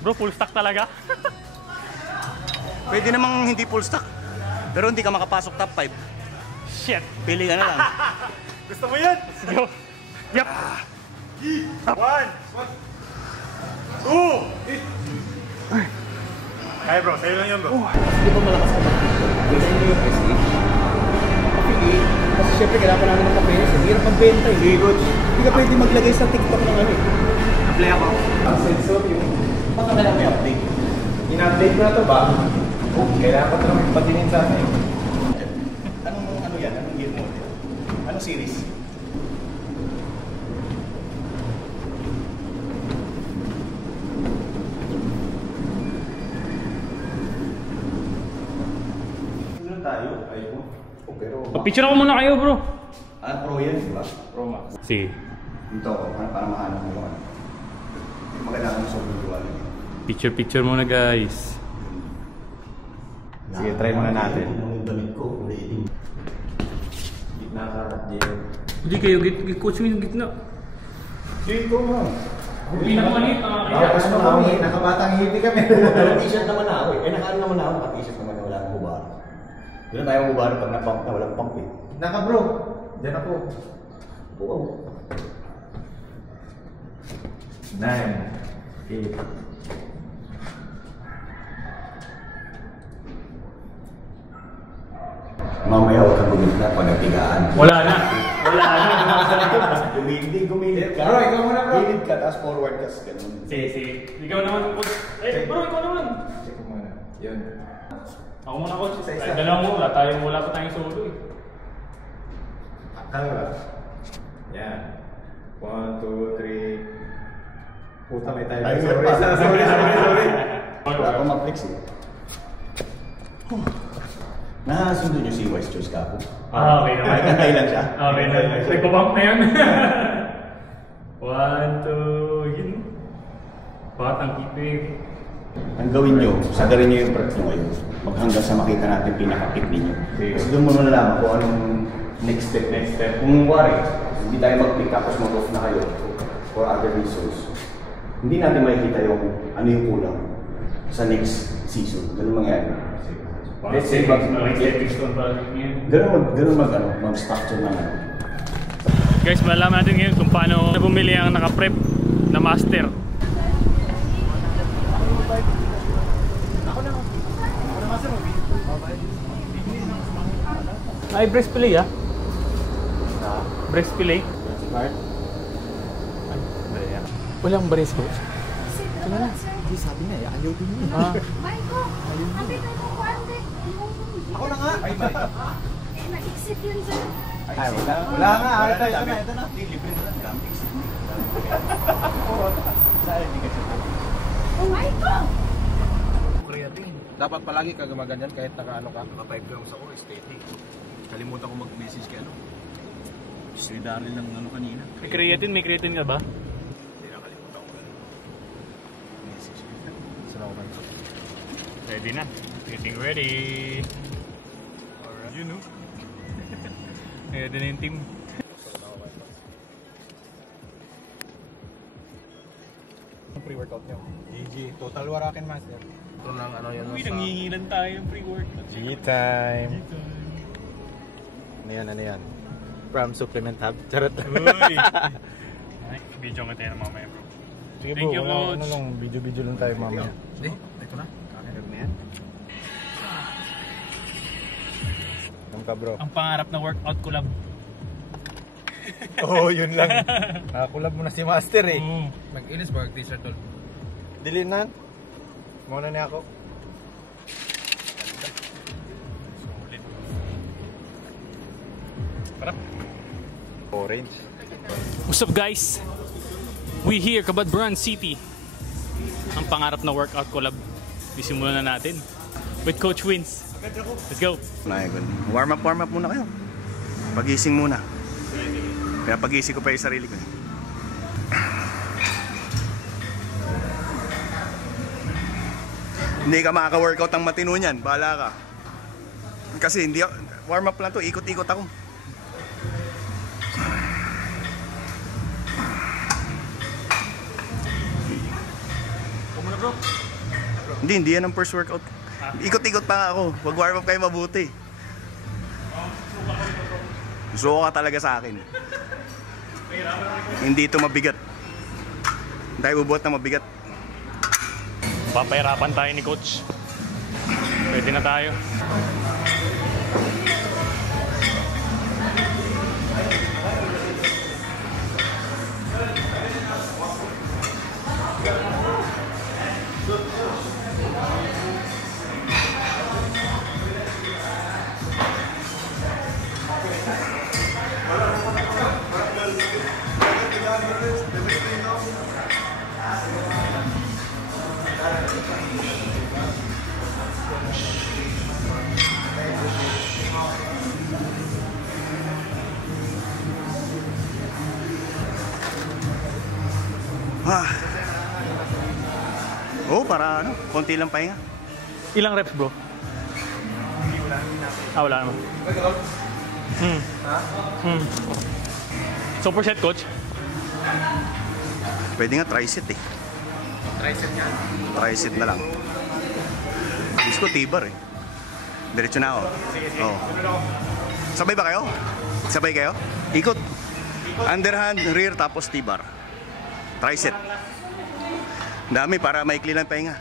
Bro, full stack talaga. Pwede namang hindi full stack. Pero hindi ka makapasok top 5. Shit. Pili ka na lang. Gusto mo yan? Let's go. Yep. 1, 2. Kaya bro, sa'yo lang yan bro. Hindi ba malakas ka ba? Pwede nyo yung SE? Kapili. Kasi syempre kailangan namin ng papeles. Hirap ang benta eh. Hindi ka pwede maglagay sa TikTok ng ano eh. Apply ako. Ang sensor yung... Baka kailangan may update. In-update ko na to ba? Kailangan ko naman patingin sa akin. Ano yan? Anong year model? Anong series? Ano tayo? iPhone? Oh, pero... Picture ako muna kayo, bro. Pro yan, di ba? Pro Max. Si. Dito ako, para mahanap mo ano. Maganda akong sobrang duwala. Picture muna, guys. Sige, try muna natin. Yung damit ko, rating. Gitna ka, Jay. Hindi kayo, coach mo yung gitna. Dito mo. Pinakamanit, Tapos mo kami, nakabatang hipi kami. Naka-t-shirt naman na ako eh. Naka-ano naman na ako, naka-t-shirt naman na wala akong bubaro. Doon na tayo bubaro pag na-pump na walang pump eh. Naka bro. Diyan ako. Wow. 9, 8. Mamaya huwag kang gumit na pag nagtigaan. Wala na. Gumilit ka. Bro, ikaw muna bro. Gilid ka, tapos forward ka. Ganun. Si. Ikaw naman, coach. Eh, bro, ikaw naman. Check ko muna. Yun. Ako muna, coach. Isa-isa. Ay, dalawa mo. Wala pa tayong solo eh. Kaya ba? Yan. 1, 2, 3. Puta, may tayo. Ay, Sorry. Wala akong mag-flex eh. Nasundo nyo si West Choice ka po. Okay naman. Nagkantay lang siya. Okay na. Nagpabump na yan. 1, 2, yun. Batang kipig. Ang gawin nyo, sagarin nyo yung prep nyo ngayon. Hanggang sa makita natin pinaka-pick ninyo. Kasi doon mo nalaman kung anong next step. Kung wari, hindi tayo mag-pick tapos mag-off na kayo for other reasons. Hindi natin makikita yung ano yung kulang sa next season. Ganun mangyari. Let's say, stepping stone para rin yan. Ganun mag-structure na ano. Guys, malalaman natin ngayon kung paano bumili ang naka-prep na master. Ay, breast fillet ah. Breast fillet. Smart. Walang breast coach. Ito na lang. Hindi sabi na eh. Ayaw din yun. Maiko, kapit ko kuwante. Ako na nga. Ay, bye. Nag-exit yun sir. Ay, wala nga. Ito na. Libre na lang. Maiko! Dapat palagi ka gumaganyan kahit naka-ano ka. Naka 5 grams ako, steady. Kalimutan ko mag-message kay ano. Si Daryl lang ano kanina. May creatine ka ba? Hindi nakalimutan ko. Message kay Salamat. Ready na. Getting ready. Alright. You know. Ready na yung team. Ang pre-workout niyo. GG. Total Warakin Master. Ito lang ano yun. Uy, nangingilan tayo ng pre-workout. G-time. Ano yan? From Supplement Hub. Charot lang. Uy! Ay, video nga tayo mamaya bro. Sige Thank you, bro, coach. ano lang, video lang tayo mamaya. Hindi. Ito na. Kakagag na yan. Ano ka bro? Ang pangarap na workout collab. Oo, yun lang. Nakakulab mo na si Master eh. Mag-inis ba? T-shirt tol. Dilinan. Muna niya ako. Sulit. Parang. Orange. What's up guys? We here, Cabadbaran City. Ang pangarap na workout collab. Isimulan na natin. With Coach Wins. Let's go! Warm up muna kayo. Pagising muna. Kaya pagising ko pa yung sarili ko. Hindi ka makaka-workout ang matino niyan. Bahala ka. Kasi hindi warm up lang to. Ikot-ikot ako. Hindi yan ang first workout. Ikot-ikot pa nga ako. Mag-warm up kayo mabuti. Suko ka talaga sa akin. Hindi ito mabigat. Hindi tayo bubuhat na mabigat. Papahirapan tayo ni Coach. Pwede na tayo. Oh, para ano, konti lang pahinga. Ilang reps, bro? Wala naman. So, per set, Coach? Pwede nga tricep eh. Tricep yan. Tricep na lang. Gusto ko T-bar eh. Diretso na ako. Oo. Sabay ba kayo? Sabay kayo? Ikot. Underhand, rear, tapos T-bar. Tricep. Dami para maikli lang pahinga.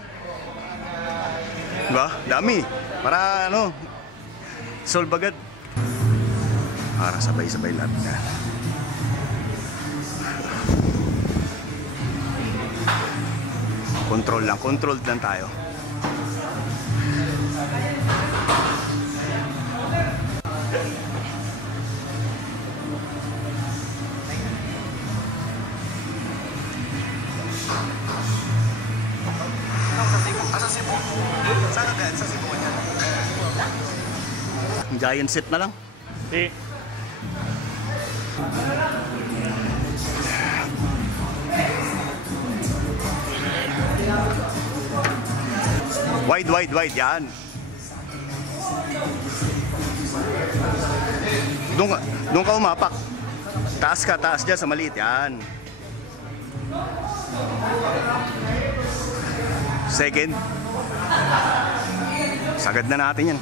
Diba? Dami. Para ano, solve agad. Para sabay-sabay lahat na. Control lang. Controlled lang tayo. Giant set na lang. Di. Wide, wide, wide. Yan. Doon ka umapak. Taas ka, taas dyan sa maliit. Yan. Second. Sagad na natin yan.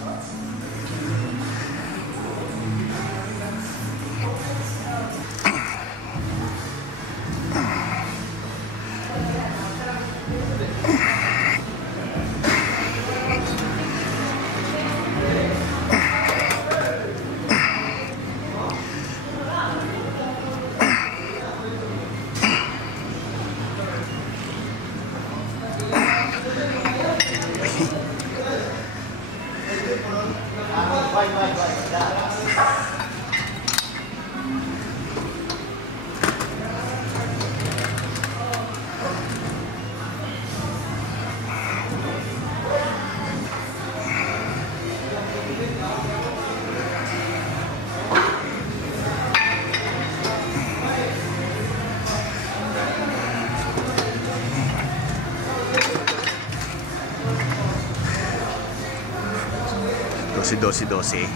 Dosi.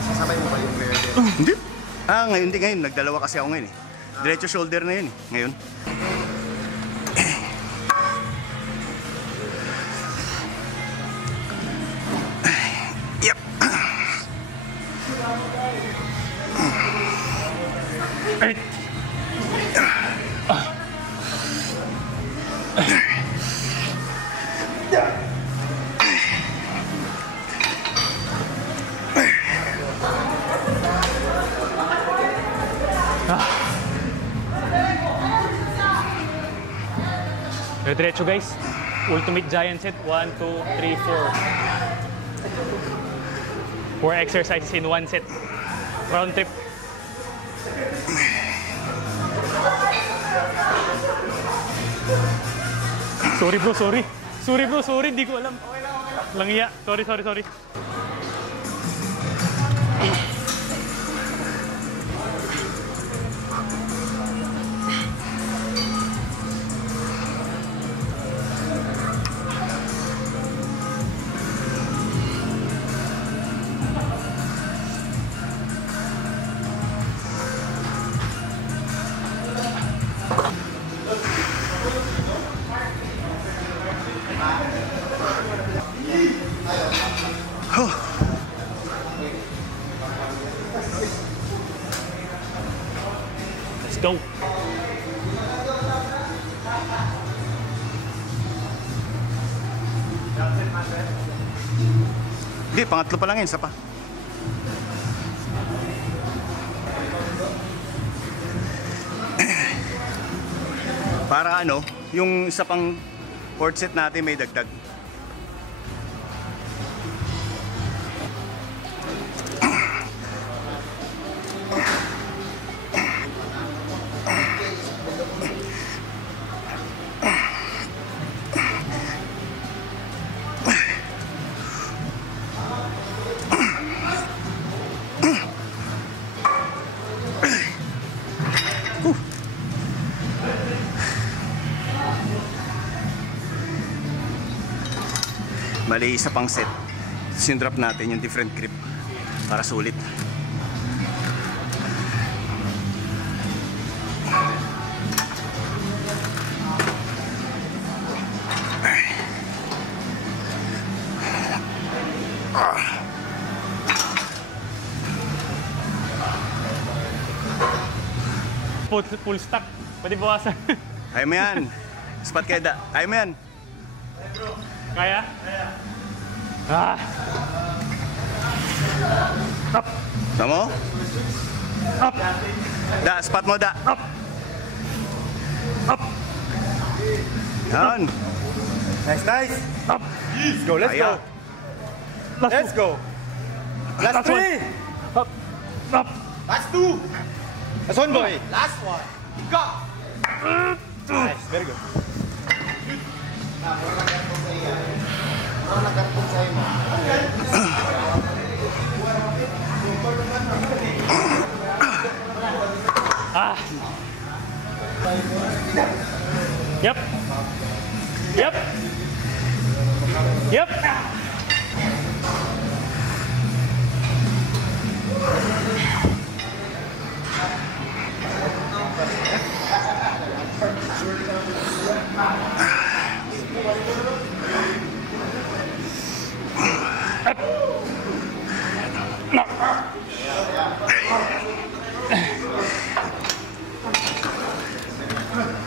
Sasabay mo ba yung rear din? Hindi. Ngayon hindi ngayon. Nagdalawa kasi ako ngayon eh. Diretso shoulder na yun eh. Ngayon. Yep. Diretso guys. Ultimate giant set. 1, 2, 3, 4. 4 exercises in 1 set. Round trip. Sorry bro, sorry. Sorry bro, sorry. Hindi ko alam. Langiya. Sorry. Hindi, pangatlo pa lang yun, isa pa. Para ano, yung isa pang fourth set natin may dagdag. Mali isa pang set. Sindrap natin yung different grip para sulit. Full stack. Pwede bukasan. Kaya mo yan. Spot kaya da. Kaya mo yan. Kaya? Kaya. Ah. Up. Tama mo? Up. Da, spot mo da. Up. Up. Yan. Nice, nice. Up. Let's go, let's Kaya. go. Let's go. Last Last one. three. Up. Up. Last two. Last one, boy. Last one. Go. Nice, very good. Ah. Yep. Yep. Yep.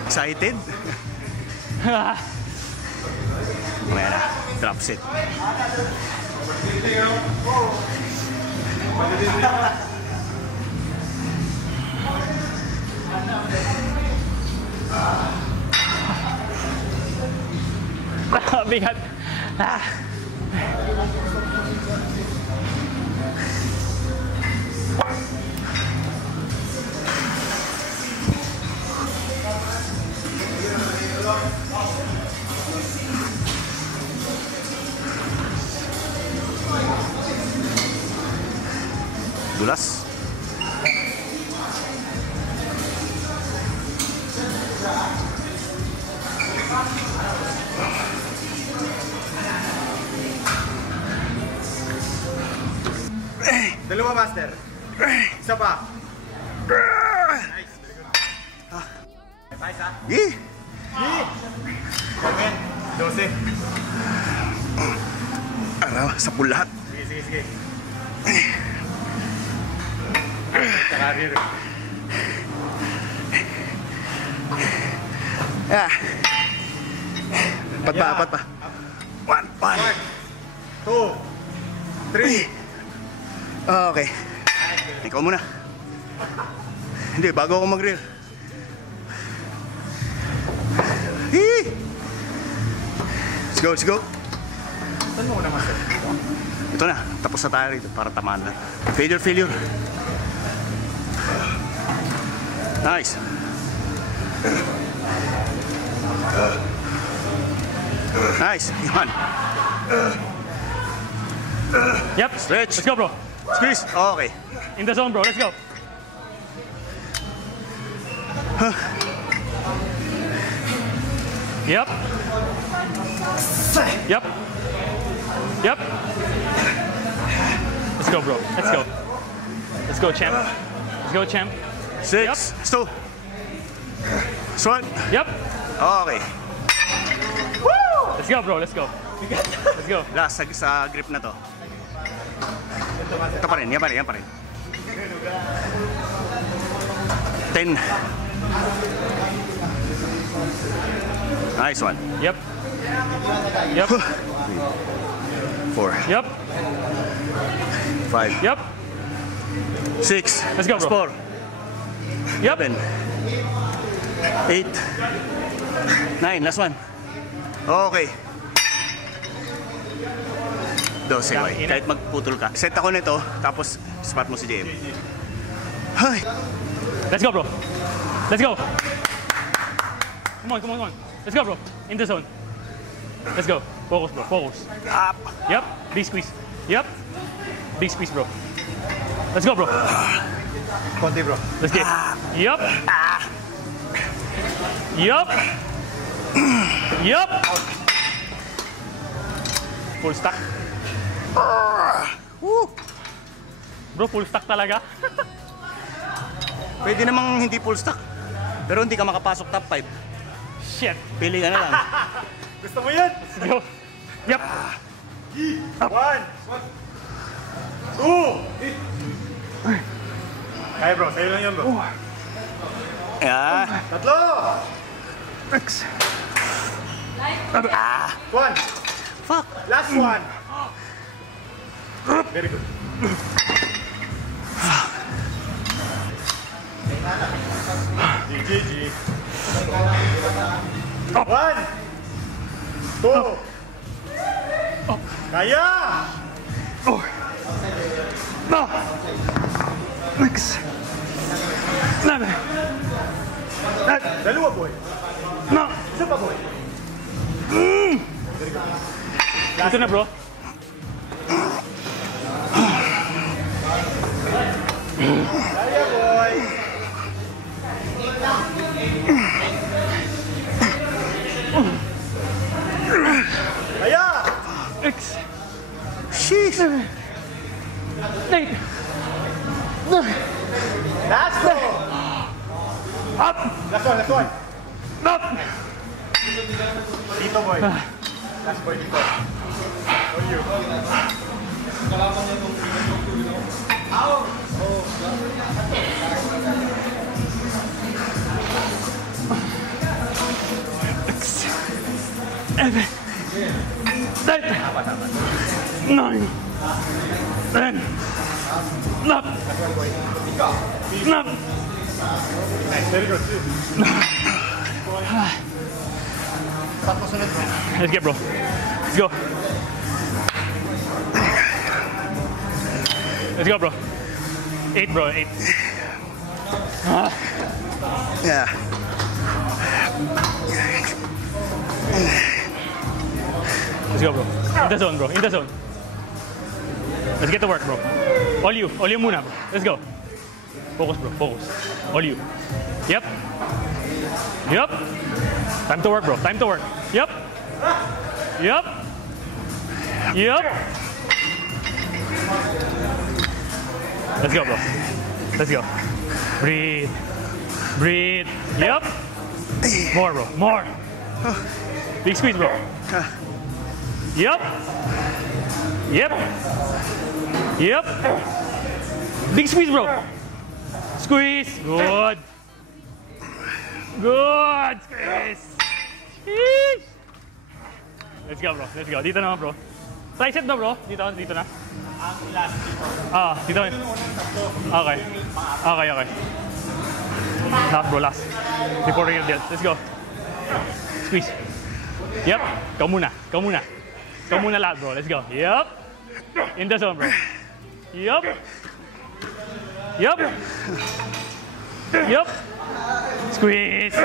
Excited? Mamaya na. Drop set. Bigat. Ah. Dulas. Dalawa, master. Isa pa. Nice, very good. Nice, ha? Yee! Amen. 12. Araw, sa pulat. Sige, sige, sige. Karir. Ah. Apat pa, apat pa. 1, 2, 3. Okay. Ikaw muna. Hindi, bago ako mag-reel. Hee! Let's go, let's go. Saan mo na, master? Ito na, tapos na tayo rito para tamaan na. Failure, failure. Nice. Nice, Ivan. Yep. Stretch. Let's go, bro. Squeeze. Okay. In the zone, bro. Let's go. Yep. Yep. Yep. Let's go, bro. Let's go. Let's go, champ. Let's go, champ. 6, 2. Swan. Yep. Okay. Let's go, bro. Let's go. Let's go. Last sa grip na to. Ito pa rin, yan pa rin, yan pa rin. 10. Nice one. Yep. Yep. 4. Yep. 5. Yep. 6. Let's go, bro. 4. Yep. 7. 8. 9. Last one. Okay. 12, boy. Kahit magputol ka. Set ako nito, tapos spot mo si JM. Hay! Let's go, bro. Let's go. Come on, come on, come on. Let's go, bro. In the zone. Let's go. Focus, bro. Focus. Up! Yep. Big squeeze. Yep. Big squeeze, bro. Let's go, bro. Konti, bro. Let's get. Yep. Yep. Yep. Full stack. Bro, full stack talaga. Pwede namang hindi full stack. Pero hindi ka makapasok top 5. Shit. Pili ka na lang. Gusto mo yan? Let's go. Yep. 1. 2. Kaya, bro. Sa'yo lang yan, bro. Yeah. 3. X. 1. Fuck. Last one. Very good. GG. 1. 2. Kaya! No. X. Nine. Dalawa, boy. No. Isa pa, boy. Ito na, bro. Kaya, boy. Kaya! X. Sheesh. 8. Last go! Up. Last one, last one. Up. Dito, boy. Last boy dito. For you. Seven. 8. 9. 10. Up. Up. Nice, very good. Let's get, bro. Let's go. Let's go, bro. 8, bro. 8. Yeah. Let's go, bro. In the zone, bro. In the zone. Let's get to work, bro. All you. All you muna, bro. Let's go. Focus, bro. Focus. All you. Yep. Yep. Time to work, bro. Time to work. Yep. Yep. Yep. Let's go, bro. Let's go. Breathe. Breathe. Yep. More, bro. More. Big squeeze, bro. Yep. Yep. Yep. Big squeeze, bro. Squeeze. Good. Good. Squeeze. Sheesh. Let's go, bro. Let's go. Dito naman, bro. Tricep na, bro. Dito, dito na. Dito. Okay. Okay, okay. Last, bro. Last. Before real deal. Let's go. Squeeze. Yep. Ikaw muna. Ikaw muna. Ikaw muna lahat, bro. Let's go. Yep. In the zone, bro. Yep. Yep. Yep. Squeeze.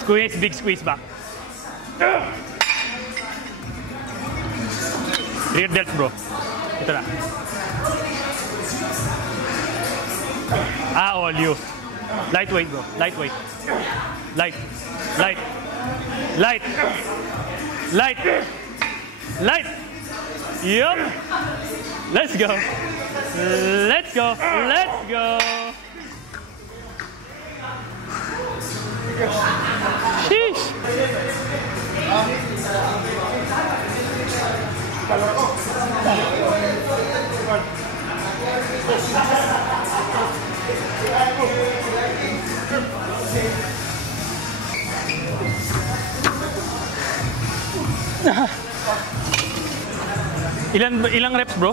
Squeeze. Big squeeze back. Rear delt, bro. Ito na. All you. Lightweight, bro. Lightweight. Light. Light. Light. Light. Light. Yup. Let's go. Let's go. Let's go. Sheesh. Ilang reps, bro?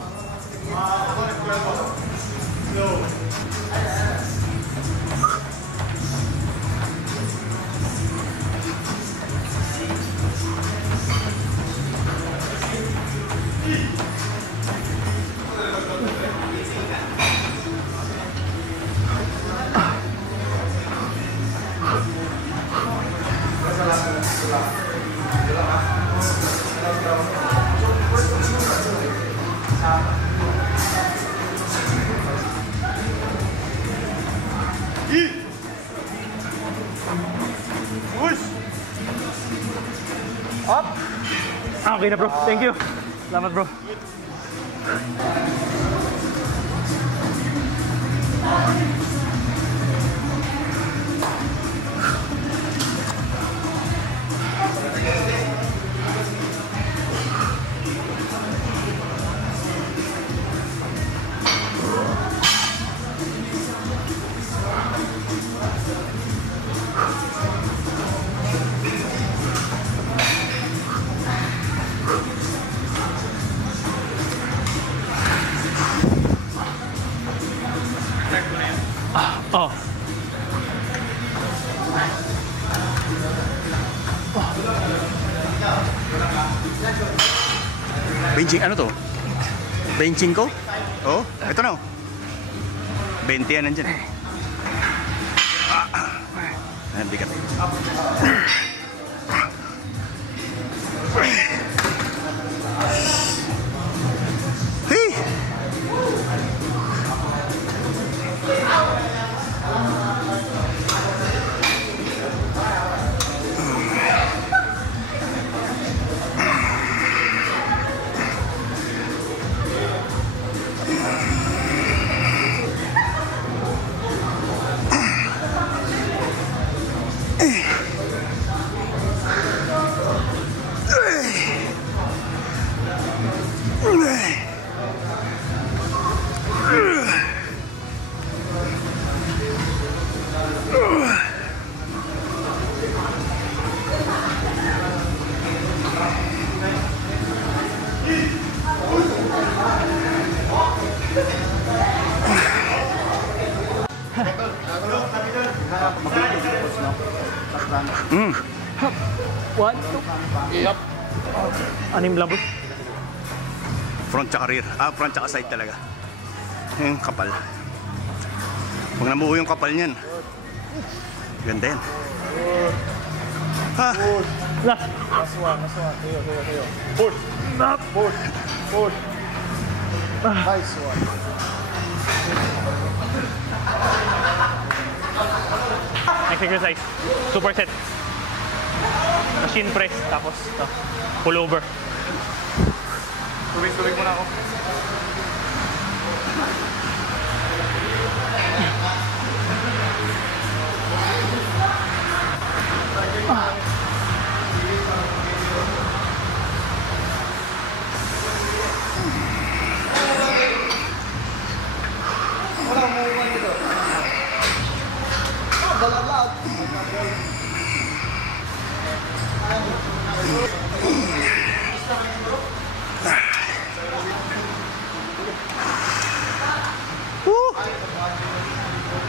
Okay na, bro. Thank you. Salamat, bro. Oh. Benching, ano to? Benching ko? Oh, ito na. 20 yan nandyan. Ayan, bigat. Hey! One, two. Yep. Anim lang, bro. Front tsaka rear. Front tsaka side talaga. Yung kapal. Pag nabuo yung kapal niyan. Ganda yan. Last. Last one. Here. Push. Up. Push. Nice one. Next exercise. Superset. Machine press. Tapos ito. Pull over. Tuloy mo na ako.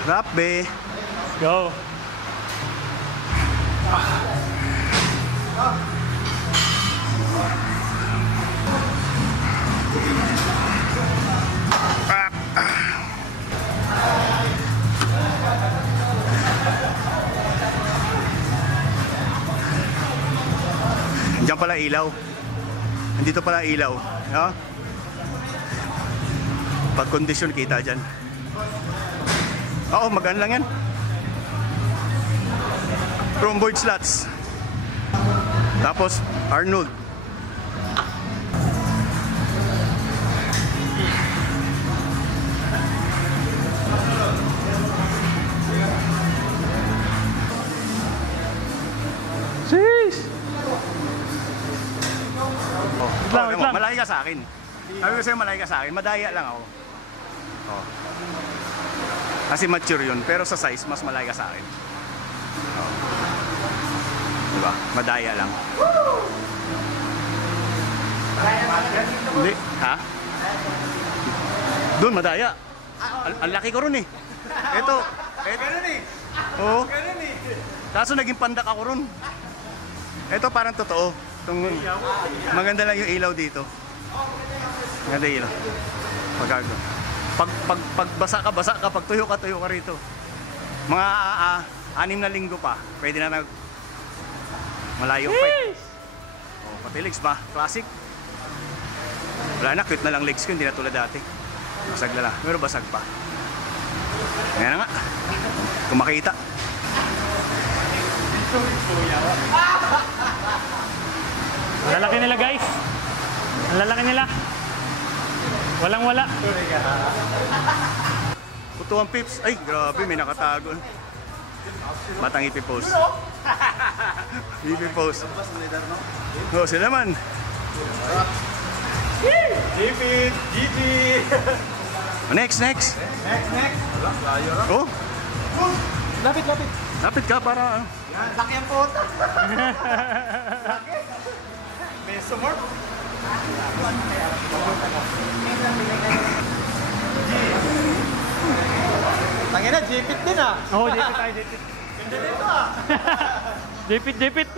Rap, be. Go. Diyan pala ilaw. Nandito pala ilaw. No? Pag kondisyon kita dyan. Oo, magaan lang yan. Rhomboid slots. Tapos Arnold. Jeez! Oh, Wait lang. malaki ka sa akin. Sabi ko sa'yo, malaki ka sa akin. Madaya lang ako. Oh. Kasi mature yun. Pero sa size, mas malaki ka sa akin. Oh. Diba? Madaya lang. Hindi. Ha? Doon, madaya. Ang laki ko ron eh. Ito. Ganun eh. Oo. Ganun eh. Kaso naging pandak ako ron. Ito parang totoo. Maganda lang yung ilaw dito. Maganda yung ilaw. Pag basa ka, pag tuyo ka rito. Mga 6 na linggo pa, pwede na malayo pa. Oh, pati legs ba? Classic. Wala na, cute na lang legs ko, hindi na tulad dati. Basag na lang, pero basag pa. Ayan na nga. Kung makita. Ang lalaki nila guys. Ang lalaki nila. Walang wala. Putuang pips. Ay, grabe, may nakatago. Batang ipipose. Ipipose. Oh, sila man. GP! Oh, next. Next. Oh, Lapit. lapit ka para ano. Laki ang puta. Laki. May sumort. Tangina, jipit din ah. Oo, jipit tayo, jipit. Ganda dito ah. Jipit.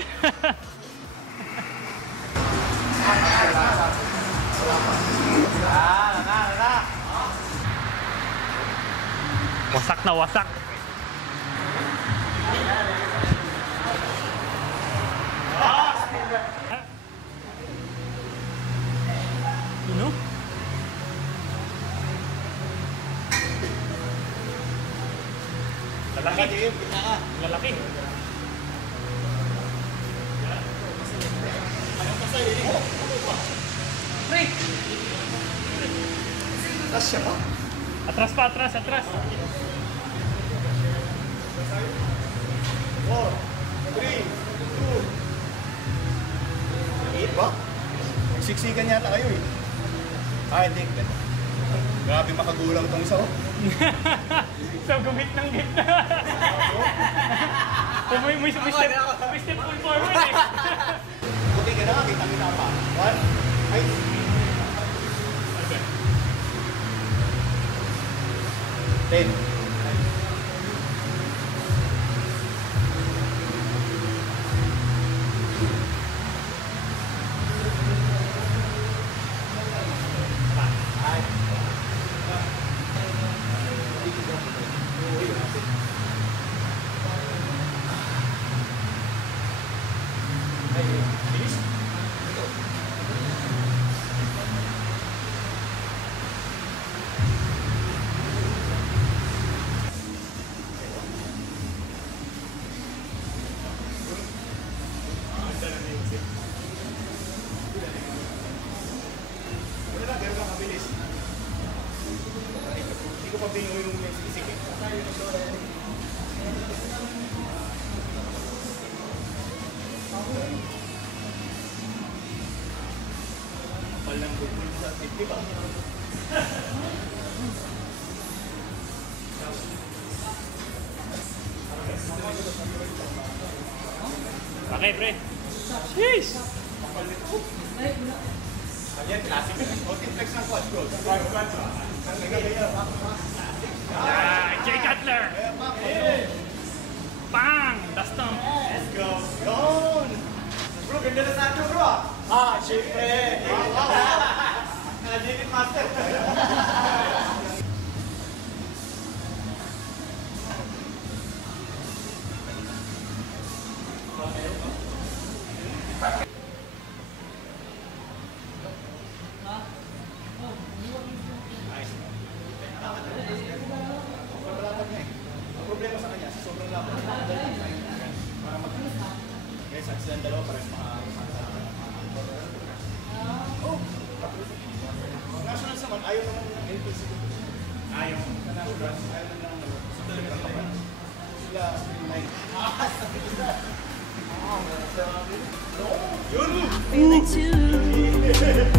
Wasak na wasak. Ano? Lalaki. Lalaki. Atras pa, atras. 4, 3, 2. 8 ba? Siksikan yata kayo eh. Hindi. Grabe makagulang tong isa oh. Sa gumit ng gitna. May step full forward eh. Buti ka na, kita pa. 1, ay. 10. Hindi ko pa bingo yung isik eh. Kapal ng bukul sa tip, di ba? Okay, pre. Jeez! Yan, classic. O, flex ng quad, bro. Jay Cutler! Bang! Dustom! Let's go. Yun! Bro, ganda na sa atin bro ah. Syempre. Jipit master. Problema sa kanya, sobrang lapot. Para guys, at silang dalawa pares nationals naman, ayaw naman ng LPC. Ayaw. Sa nationals, ayaw naman ng sila, Feel it too.